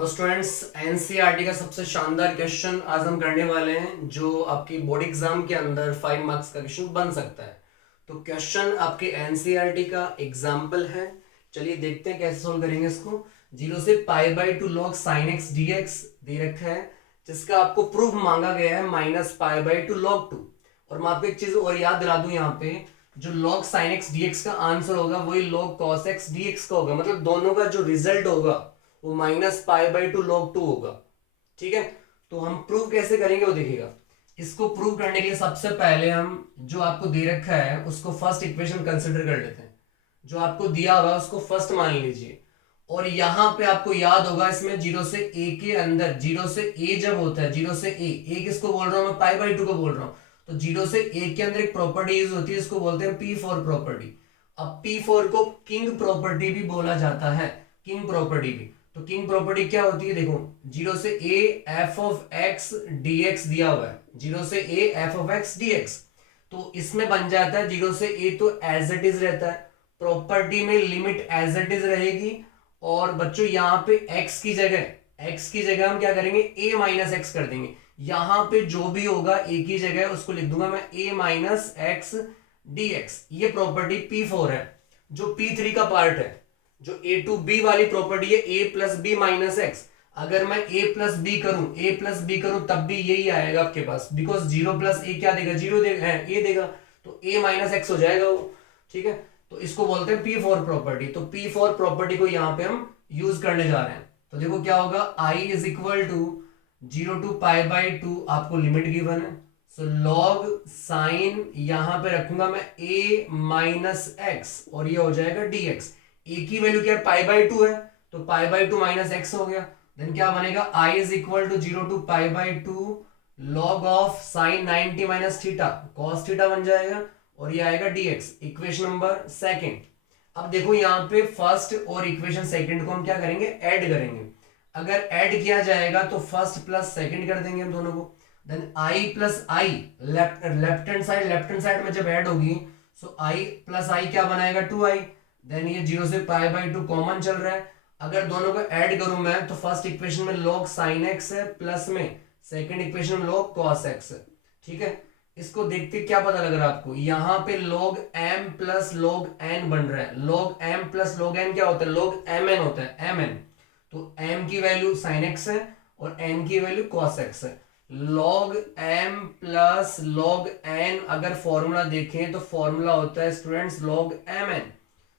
Hello students, NCERT का सबसे शानदार क्वेश्चन आज हम करने वाले हैं जो आपकी बोर्ड एग्जाम के अंदर 5 मार्क्स का क्वेश्चन बन सकता है। तो क्वेश्चन आपके एनसीईआरटी का एग्जाम्पल है। चलिए देखते हैं कैसे सोल्व करेंगे इसको। 0 से π/2 log sin x dx दे रखा है, जिसका आपको प्रूफ मांगा गया है -π/2 log 2। और मैं आपको एक चीज और याद दिला दूं, यहाँ पे जो log sin x dx का आंसर होगा वही log cos x dx का होगा। मतलब दोनों का जो रिजल्ट होगा वो -π/2 log 2 होगा। ठीक है, तो हम प्रूव कैसे करेंगे वो देखिएगा। इसको प्रूव करने के लिए सबसे पहले हम जो आपको दे रखा है उसको फर्स्ट इक्वेशन कंसिडर कर लेते हैं। जो आपको दिया हुआ उसको फर्स्ट मान लीजिए। और यहां पे आपको याद होगा इसमें 0 से a के अंदर 0 से a जब होता है, 0 से a किसको बोल रहा हूं मैं, π/2 को बोल रहा हूं। तो 0 से a के अंदर एक प्रॉपर्टी यूज होती है, इसको बोलते हैं P4 प्रॉपर्टी। अब P4 को किंग प्रॉपर्टी भी बोला जाता है, किंग प्रॉपर्टी भी। तो किंग प्रॉपर्टी क्या होती है, देखो 0 से a f of x dx दिया हुआ है, 0 से a f of x dx। तो इसमें बन जाता है 0 से a तो एज इट इज रहता है, प्रॉपर्टी में लिमिट एज इट इज रहेगी। और बच्चों यहाँ पे x की जगह हम क्या करेंगे, a माइनस एक्स कर देंगे। यहां पे जो भी होगा a की जगह उसको लिख दूंगा मैं a माइनस एक्स dx। ये प्रॉपर्टी P4 है। जो P3 का पार्ट है, जो a टू b वाली प्रॉपर्टी है a plus b minus x, अगर मैं a प्लस बी करूं तब भी यही आएगा आपके पास, बिकॉज 0 प्लस a क्या देगा, 0 देगा, a देगा, तो a माइनस एक्स हो जाएगा वो। ठीक है, तो इसको बोलते हैं P4 प्रॉपर्टी। तो P4 प्रॉपर्टी को यहां पे हम यूज करने जा रहे हैं। तो देखो क्या होगा, I is equal to 0 to π/2, आपको लिमिट गिवन है। सो लॉग साइन यहां पे रखूंगा मैं a माइनस एक्स और ये हो जाएगा dx। a की वैल्यू क्या है, π/2 है, तो π/2 माइनस एक्स हो गया। देन क्या बनेगा, I is equal to 0 to π/2 log of sine 90 minus theta cos theta बन जाएगा और ये आएगा dx। Equation number second. अब देखो यहाँ पे फर्स्ट और इक्वेशन सेकंड को हम क्या करेंगे, ऐड करेंगे। अगर ऐड किया जाएगा तो फर्स्ट प्लस सेकंड कर देंगे हम दोनों को। Then i plus i, left hand side में जब ऐड होगी, सो i प्लस आई क्या बनाएगा, 2i। देन ये 0 से π/2 कॉमन चल रहा है। अगर दोनों को ऐड करूं मैं तो फर्स्ट इक्वेशन में log sin x है, प्लस में सेकंड इक्वेशन में log cos x है। ठीक है, इसको देखते क्या पता लग रहा है आपको, यहां पे log m plus log n बन रहा है। log m plus log n क्या होता है, log mn होता है, mn। तो m की वैल्यू sin x है और n की वैल्यू cos x है। log m plus log n अगर फॉर्मूला देखें तो फॉर्मूला होता है स्टूडेंट्स log mn।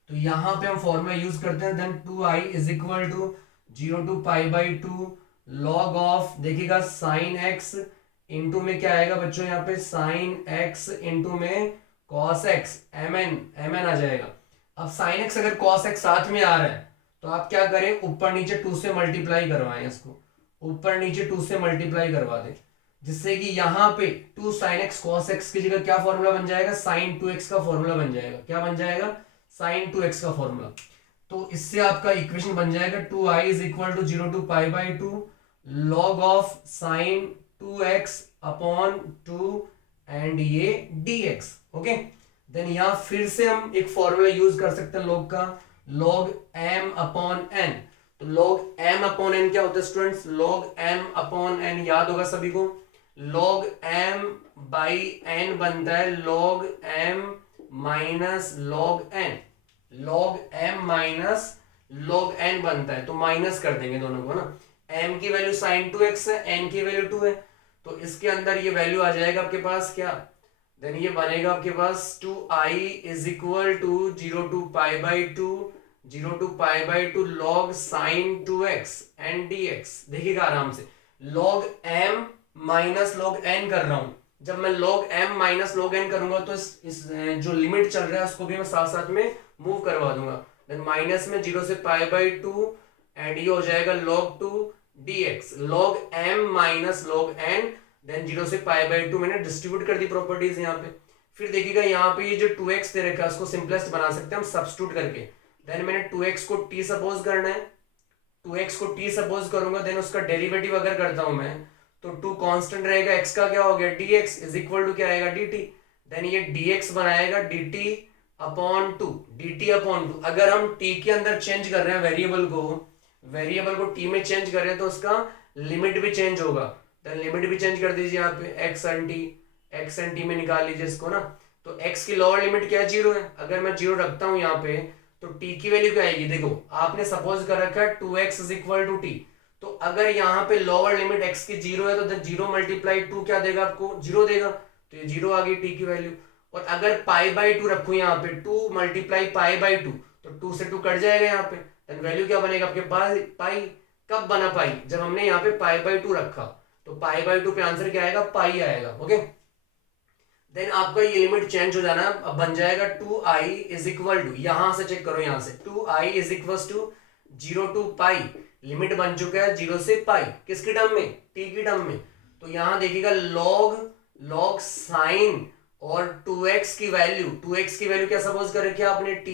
तो यहां पे हम फॉर्मूला यूज करते हैं। Then 2i is equal to 0 to π/2 log of, देखिएगा साइन x इंटू में क्या आएगा बच्चों, यहाँ पे साइन x इंटू में cos x, mn आ जाएगा। अब साइन x अगर cos x साथ में आ रहा है तो आप क्या करें, ऊपर नीचे 2 से मल्टीप्लाई करवाएं, इसको ऊपर नीचे 2 से मल्टीप्लाई करवा दें, जिससे कि यहाँ पे 2 sin x cos x की जगह क्या फॉर्मूला बन जाएगा, sin 2x का फॉर्मूला बन जाएगा। क्या बन जाएगा, sin 2x का फॉर्मूला। तो इससे आपका इक्वेशन बन जाएगा 2i is equal to 0 to π/2 log of sine 2x upon 2 and ये dx। ओके, देन यहां फिर से हम एक फॉर्मूला यूज कर सकते हैं log का, log m अपॉन n। तो log m अपॉन n क्या होता है students, log m upon n याद होगा सभी को, log m बाई n बनता है log m minus log n, log m minus log n बनता है। तो माइनस कर देंगे दोनों को ना, m की वैल्यू sin 2x है, n की वैल्यू 2 है, तो इसके अंदर ये वैल्यू आ जाएगा आपके पास क्या, देन ये बनेगा आपके पास 2i is equal to 0 to π/2 log sin 2x and dx। देखिएगा आराम से, log m minus log n कर रहा हूं। जब मैं log m minus log n करूंगा तो इस जो लिमिट चल रहा है उसको भी मैं साथ साथ में मूव करवा दूंगा। देन माइनस में 0 से π/2 एंड ये हो जाएगा log 2 dx, log m minus log n। Then 0 से π/2 मैंने डिस्ट्रीब्यूट कर दी प्रॉपर्टीज यहाँ पे। फिर देखिएगा यहाँ पे ये जो 2x दे रखा है उसको सिंपलेस्ट बना सकते हैं हम सब्स्टिट्यूट करके। देन मैंने 2x को t सपोज करना है, 2x को t सपोज करूंगा, देन उसका डेरिवेटिव अगर करता हूं मैं तो 2 कांस्टेंट रहेगा, x का क्या हो गया dx इज इक्वल टू क्या आएगा dt। देन ये dx बनाएगा dt अपॉन 2। अगर हम t के अंदर चेंज कर रहे हैं वेरिएबल को वेरिएबल को टी में चेंज करें तो उसका लिमिट भी चेंज होगा। देन लिमिट भी चेंज कर दीजिए यहाँ पे एक्स एन टी में निकाल लीजिए इसको ना। तो एक्स की लोअर लिमिट क्या है, 0 है। अगर मैं 0 रखता हूं यहाँ पे तो टी की वैल्यू क्या आएगी, देखो आपने सपोज कर रखा है 2x is equal to T. तो अगर यहाँ पे लोअर लिमिट x की 0 है तो 0 मल्टीप्लाई 2 क्या देगा आपको, 0 देगा। तो ये 0 आ गई टी की वैल्यू। और अगर पाई बाई 2 रखू यहाँ पे 2 मल्टीप्लाई पाई बाई 2 तो 2 से 2 कट जाएगा यहाँ पे। देन वैल्यू क्या बनेगा आपके पास, पाई। कब बना पाई, जब हमने यहाँ पे पाई बाई 2 रखा। तो पाई बाई 2 पे आंसर क्या आएगा, पाई आएगा। ओके, देन आपका ये लिमिट चेंज हो जाना, अब बन जाएगा 2i इज इक्वल टू, यहां से चेक करो, यहां से 2i is equal to 0 to pi. Limit बन चुका है 0 से पाई, किसकी टर्म में, t की टर्म में। तो यहां देखिएगा log साइन और 2x की वैल्यू क्या सपोज कर रखी है आपने, t,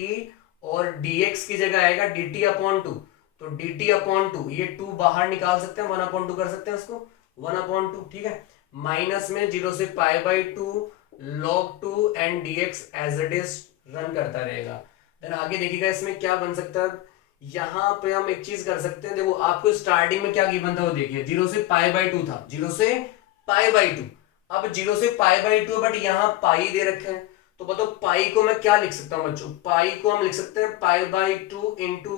और dx की जगह आएगा dt अपॉन 2। तो dt अपॉन 2, ये 2 बाहर निकाल सकते हैं, 1 अपॉन 2 कर सकते हैं इसको, 1 अपॉन 2, ठीक है। माइनस में 0 से pi by 2 log 2 and dx as it is run करता रहेगा। देन आगे देखिएगा इसमें क्या बन सकता है। यहां पे हम एक चीज कर सकते हैं, देखो आपको स्टार्टिंग में क्या गिवन था वो देखिए, 0 से पाई बाई 2 था, 0 से पाई बाई 2। अब 0 से पाई बाई 2 बट यहाँ पाई दे रखे हैं। तो बताओ पाई को मैं क्या लिख सकता हूँ बच्चों, पाई को हम लिख सकते हैं पाई by 2 into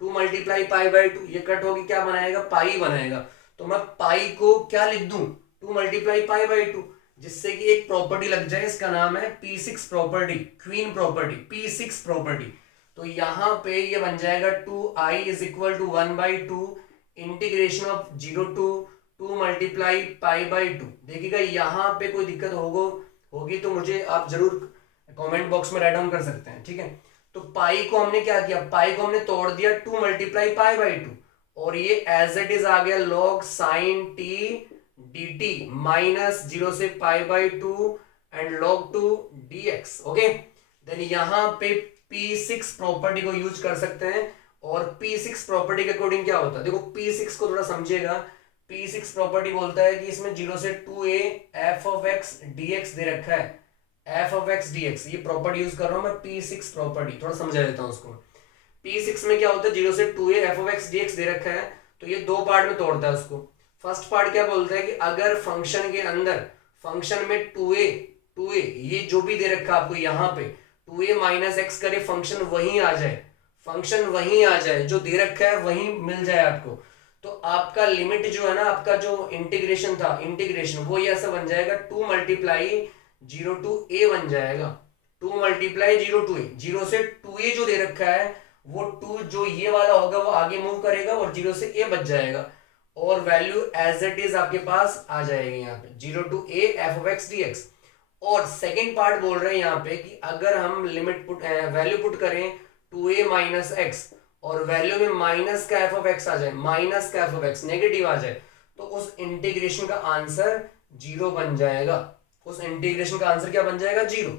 2 multiply pi by 2, ये कट होगी क्या बनाएगा, पाई बनाएगा। तो मैं पाई को क्या लिख दूं, 2 मल्टीप्लाई पाई बाई 2, जिससे कि एक प्रॉपर्टी लग जाए, इसका नाम है P6 property, queen property, P6 property. तो यहां पे ये बन जाएगा 2i is equal to 1 by 2 integration of 0 to 2 multiply pi by 2। देखिएगा यहां पे कोई दिक्कत होगी तो मुझे आप जरूर कमेंट बॉक्स में राइट डाउन कर सकते हैं, ठीक है। तो पाई को हमने क्या किया, पाई को हमने तोड़ दिया 2 मल्टीप्लाई पाई बाई 2, और ये एज इट इज आ गया log sine t dt minus 0 से pi by 2 and log 2 dx। Okay, then यहां पे P6 प्रॉपर्टी को यूज कर सकते हैं। और P6 प्रॉपर्टी के अकॉर्डिंग क्या होता है, देखो P6 को थोड़ा समझिएगा। P6 प्रॉपर्टी बोलता है कि इसमें 0 से 2a f of x dx दे रखा है, f of x dx, ये प्रॉपर्टी यूज कर रहा हूं मैं, P6 प्रॉपर्टी थोड़ा समझा देता हूं उसको। P6 में क्या होता है, 0 से 2a f of x dx दे रखा है, तो ये दो पार्ट में तोड़ता है उसको। फर्स्ट पार्ट क्या बोलता है कि अगर फंक्शन के अंदर, फंक्शन में 2a ये जो भी दे रखा है आपको यहाँ पे 2a माइनस एक्स करे, फंक्शन वहीं आ जाए, जो दे रखा है वहीं मिल जाए आपको। तो आपका लिमिट जो है ना, आपका जो इंटीग्रेशन था, वो ये ऐसा बन जाएगा 2 मल्टीप्लाई 0 टू a बन जाएगा, 2 मल्टीप्लाई 0 टू a। 0 से 2a जो दे रखा है वो 2 जो ये वाला होगा वो आगे मूव करेगा और 0 से a बच जाएगा, और वैल्यू एज इट इज आपके पास आ जाएगी यहाँ पे 0 to a f of x dx। और सेकेंड पार्ट बोल रहे हैं यहाँ पे कि अगर हम लिमिट वैल्यू पुट करें 2a माइनस एक्स, और वैल्यू में माइनस का f of x आ जाए, माइनस का f of x नेगेटिव आ जाए, तो उस इंटीग्रेशन का आंसर 0 बन जाएगा। उस इंटीग्रेशन का आंसर क्या बन जाएगा, 0।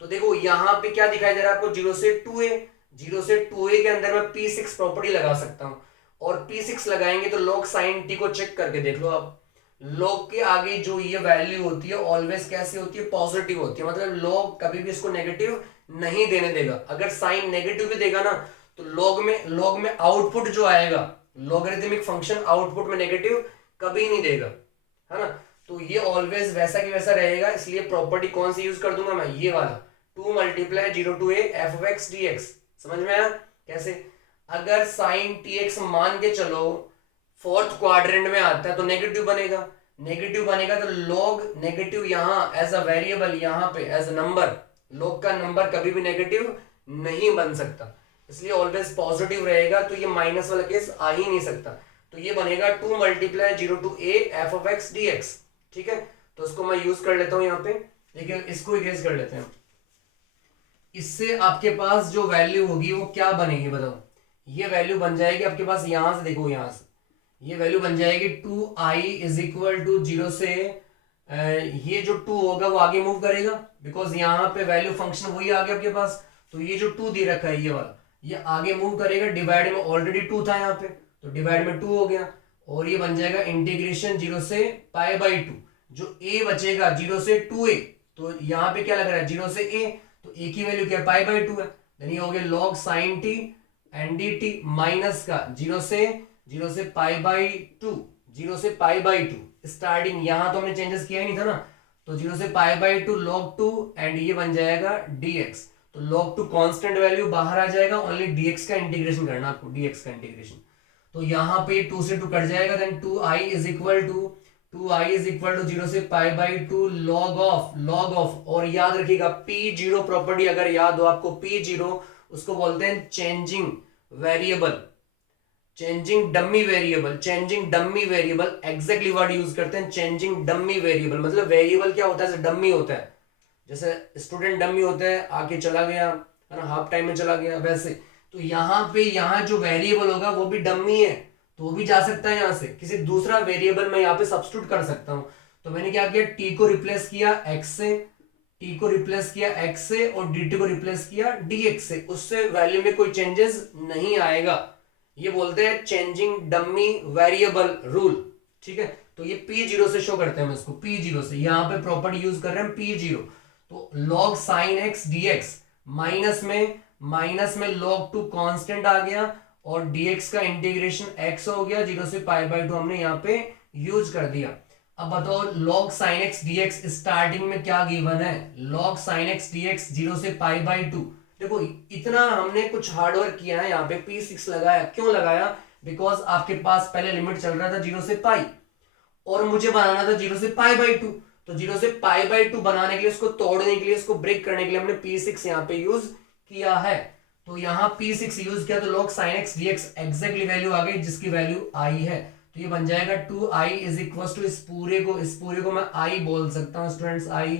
तो देखो यहाँ पे क्या दिखाई दे रहा है आपको, 0 से 2a के अंदर मैं P6 प्रॉपर्टी लगा सकता हूँ। और P6 लगाएंगे तो log साइन t को चेक करके देख लो आप, log के आगे जो ये वैल्यू होती है ऑलवेज कैसी होती है, पॉजिटिव होती है। मतलब log कभी भी इसको नेगेटिव नहीं देने देगा। अगर साइन नेगेटिव भी देगा ना तो log में आउटपुट जो आएगा, लॉगरिथमिक फंक्शन आउटपुट में नेगेटिव कभी नहीं देगा, है ना। तो ये ऑलवेज वैसा की वैसा रहेगा। इसलिए प्रॉपर्टी कौन सी यूज कर दूंगा मैं, ये वाला 2 multiply 0 to a f of x dx। समझ में आया कैसे। अगर साइन tx मान के चलो फोर्थ क्वाड्रेंट में आता है तो नेगेटिव बनेगा तो log नेगेटिव यहाँ एज अ वेरिएबल, यहाँ पे एज अ नंबर, log का नंबर कभी भी नेगेटिव नहीं बन सकता, इसलिए ऑलवेज पॉजिटिव रहेगा। तो ये माइनस वाला केस आ ही नहीं सकता। तो ये बनेगा 2 multiply 0 to a f of x dx, ठीक है। तो उसको मैं यूज कर लेता हूं यहाँ पे, लेकिन इसको इरेज कर लेते हैं। इससे आपके पास जो वैल्यू होगी वो क्या बनेगी बताओ, ये वैल्यू बन जाएगी आपके पास, यहां से देखो, यहां से ये वैल्यू बन जाएगी 2i इज इक्वल टू 0 से ये जो 2 होगा वो आगे मूव करेगा, बिकॉज यहाँ पे वैल्यू फंक्शन वही आ गया आपके पास। तो ये जो 2 दे रखा है ये वाला, ये आगे मूव करेगा, डिवाइड में ऑलरेडी 2 था यहाँ पे, तो डिवाइड में 2 हो गया, और ये बन जाएगा इंटीग्रेशन 0 से पाई बाई 2। जो a बचेगा 0 से 2a, तो यहाँ पे क्या लग रहा है 0 से a, तो a की वैल्यू क्या है, पाई बाई 2 है। देन ये हो गया log sine t NDT minus का 0 से पाई बाई 2, 0 से पाई बाई 2 स्टार्टिंग, यहां तो हमने चेंजेस किया ही नहीं था ना, तो 0 से पाई बाई 2 log 2 एंड ये बन जाएगा dx। तो log 2 कांस्टेंट वैल्यू बाहर आ जाएगा, ओनली dx का इंटीग्रेशन करना आपको, dx का इंटीग्रेशन। तो यहाँ पे 2 से 2 कट जाएगा, then 2i is equal to 0 से पाई बाई 2 log ऑफ, और याद रखिएगा p0 प्रॉपर्टी अगर याद हो आपको, p0 उसको बोलते हैं changing variable, changing dummy variable exactly word use करते हैं, चेंजिंग डमी वेरिएबल। मतलब वेरिएबल क्या होता है, जैसे डमी होता है, जैसे स्टूडेंट डमी होता है, आके चला गया है ना, हाफ टाइम में चला गया, वैसे तो यहाँ जो वेरिएबल होगा वो भी डमी है, तो वो भी जा सकता है यहाँ से, किसी दूसरा वेरिएबल में यहाँ पे सब्स्टिट्यूट कर सकता हूं। तो मैंने क्या किया, टी को रिप्लेस किया एक्स से, और dt को रिप्लेस किया dx से, उससे वैल्यू में कोई चेंजेस नहीं आएगा। ये बोलते हैं चेंजिंग डमी वेरिएबल रूल, ठीक है। तो ये p0 से शो करते हैं हम इसको, p0 से, यहाँ पे प्रॉपर्टी यूज कर रहे हैं p0। तो log sin x dx minus में log 2 कांस्टेंट आ गया, और dx का इंटीग्रेशन x हो गया, 0 से पाई बाई 2 हमने यहाँ पे यूज कर दिया। अब बताओ log sin x dx starting में क्या गिवन है, log sin x dx 0 से पाई बाई 2। देखो इतना हमने कुछ हार्डवर्क किया है, यहाँ पे p6 लगाया, क्यों लगाया, बिकॉज आपके पास पहले लिमिट चल रहा था 0 से पाई, और मुझे बनाना था 0 से पाई बाई 2। तो 0 से पाई बाई 2 बनाने के लिए, उसको तोड़ने के लिए, उसको ब्रेक करने के लिए हमने p6 यहाँ पे यूज किया है। तो यहाँ p6 यूज किया, तो log sin x dx exactly value आ गई, जिसकी वैल्यू i है। तो ये बन जाएगा 2i इज इक्वल टू, इस पूरे को मैं i बोल सकता हूँ स्टूडेंट्स, i।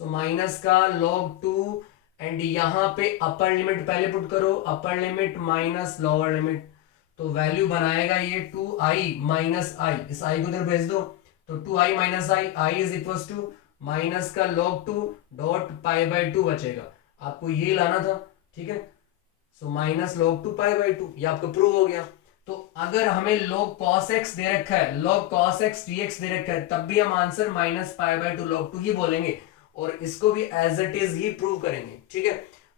सो माइनस का log 2 एंड यहाँ पे अपर लिमिट पहले पुट करो, upper limit minus lower limit, तो वैल्यू बनाएगा ये 2i माइनस i, इस i को इधर भेज दो, तो 2i minus i is equal to minus का log 2 डॉट पाई बाई 2 बचेगा, आपको ये लाना था, ठीक है। So minus log 2 pi by 2, ये आपको प्रूव हो गया। तो अगर हमें log cos x दे रखा है, log cos x dx दे रखा है, तब भी हम answer minus pi by 2 log 2 ही बोलेंगे, और इसको भी एज इट इज ही प्रूव करेंगे, ठीक है।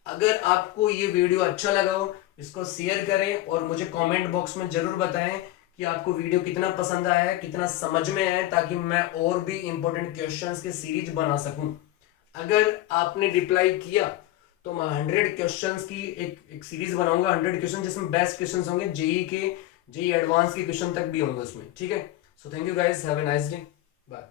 अगर आपको ये वीडियो अच्छा लगा हो, इसको शेयर करें, और मुझे कमेंट बॉक्स में जरूर बताएं कि आपको वीडियो कितना पसंद आया है, कितना समझ में आया है, ताकि मैं और भी इंपॉर्टेंट क्वेश्चंस के सीरीज बना सकूं। अगर आपने रिप्लाई किया तो मैं 100 क्वेश्चंस की एक सीरीज बनाऊंगा, 100 क्वेश्चन, जिसमें बेस्ट क्वेश्चंस होंगे, जेई एडवांस के क्वेश्चन तक भी होंगे उसमें, ठीक है। So thank you guys, have a nice day, bye.